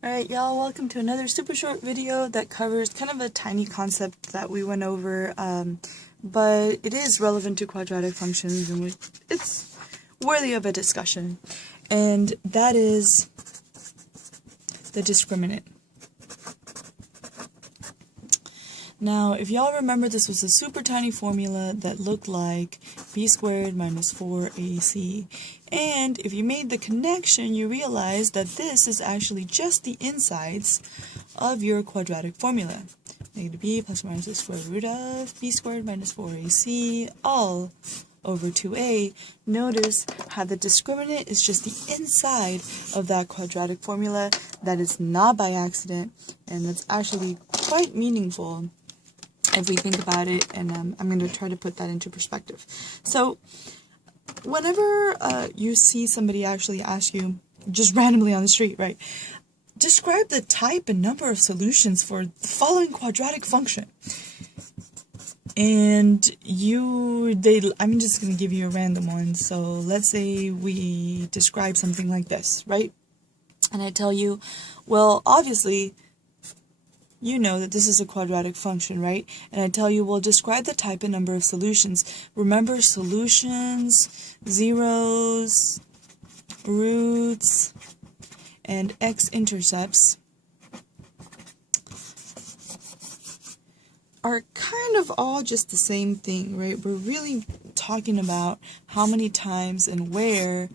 Alright y'all, welcome to another super short video that covers kind of a tiny concept that we went over, but it is relevant to quadratic functions and it's worthy of a discussion, and that is the discriminant. Now, if y'all remember, this was a super tiny formula that looked like b squared minus 4ac. And if you made the connection, you realize that this is actually just the insides of your quadratic formula. Negative b plus or minus the square root of b squared minus 4ac all over 2a. Notice how the discriminant is just the inside of that quadratic formula. That is not by accident, and that's actually quite meaningful if we think about it, and I'm going to try to put that into perspective. So whenever you see somebody actually ask you, just randomly on the street, right, describe the type and number of solutions for the following quadratic function. And I'm just going to give you a random one. So let's say we describe something like this, right? And I tell you, well, obviously, you know that this is a quadratic function, right? And I tell you, well, describe the type and number of solutions. Remember, solutions, zeros, roots, and x-intercepts are kind of all just the same thing, right? We're really talking about how many times and where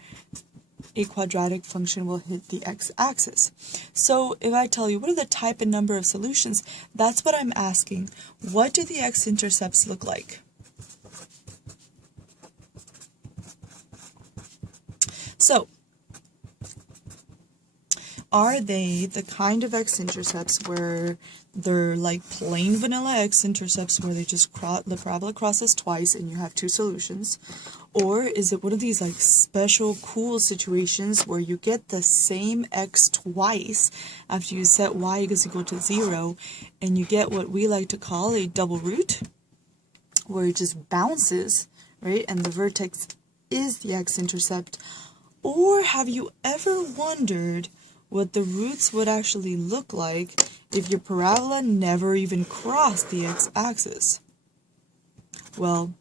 a quadratic function will hit the x-axis. So if I tell you what are the type and number of solutions, that's what I'm asking. What do the x-intercepts look like? So are they the kind of x-intercepts where they're like plain vanilla x-intercepts where they just the parabola crosses twice and you have two solutions? Or is it one of these like special cool situations where you get the same x twice after you set y is equal to 0, and you get what we like to call a double root, where it just bounces, right, and the vertex is the x-intercept? Or have you ever wondered what the roots would actually look like if your parabola never even crossed the x-axis? Well,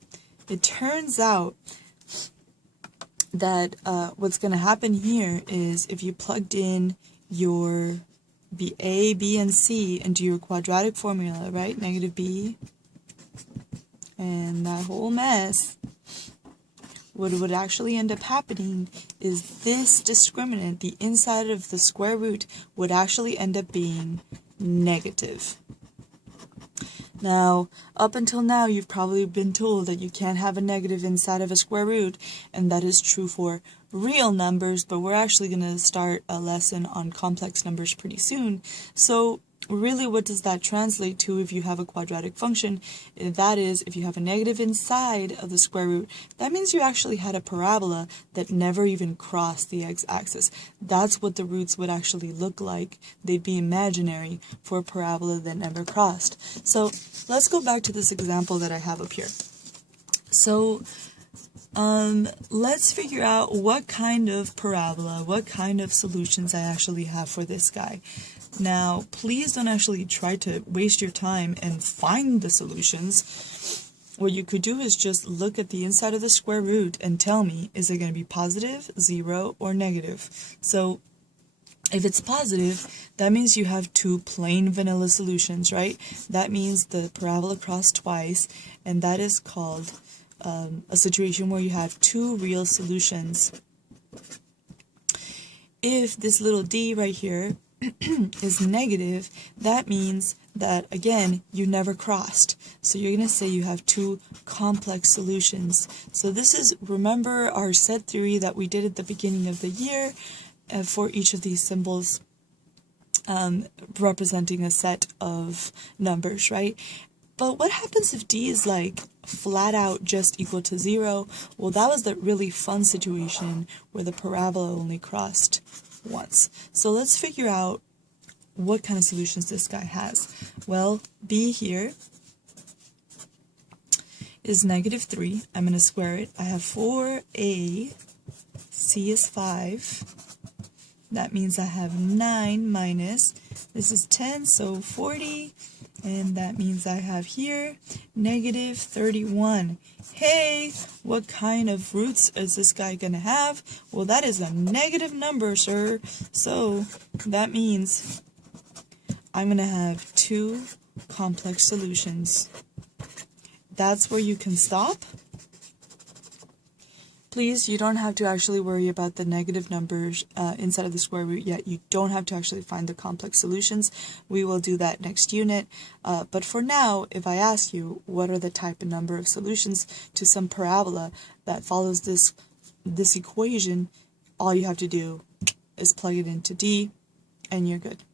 it turns out that what's going to happen here is if you plugged in your A, B, and C into your quadratic formula, right, negative b, and that whole mess, what would actually end up happening is this discriminant, the inside of the square root, would actually end up being negative. Now, up until now, you've probably been told that you can't have a negative inside of a square root, and that is true for real numbers, but we're actually going to start a lesson on complex numbers pretty soon. So really, what does that translate to if you have a quadratic function? That is, if you have a negative inside of the square root, that means you actually had a parabola that never even crossed the x-axis. That's what the roots would actually look like. They'd be imaginary for a parabola that never crossed. So let's go back to this example that I have up here. So let's figure out what kind of parabola, what kind of solutions I actually have for this guy. Now, please don't actually try to waste your time and find the solutions. What you could do is just look at the inside of the square root and tell me, is it going to be positive, 0, or negative? So if it's positive, that means you have two plain vanilla solutions, right? That means the parabola crossed twice, and that is called a situation where you have two real solutions. If this little d right here is negative, that means that, again, you never crossed. So you're going to say you have two complex solutions. So this is, remember our set theory that we did at the beginning of the year for each of these symbols representing a set of numbers, right? But what happens if d is like flat out just equal to 0? Well, that was the really fun situation where the parabola only crossed once. So let's figure out what kind of solutions this guy has. Well, b here is negative 3. I'm going to square it. I have 4a, c is 5, That means I have 9 minus, this is 10, so 40, and that means I have here negative 31. Hey, what kind of roots is this guy going to have? Well, that is a negative number, sir. So that means I'm going to have 2 complex solutions. That's where you can stop. Please, you don't have to actually worry about the negative numbers inside of the square root yet. You don't have to actually find the complex solutions. We will do that next unit. But for now, if I ask you what are the type and number of solutions to some parabola that follows this equation, all you have to do is plug it into D and you're good.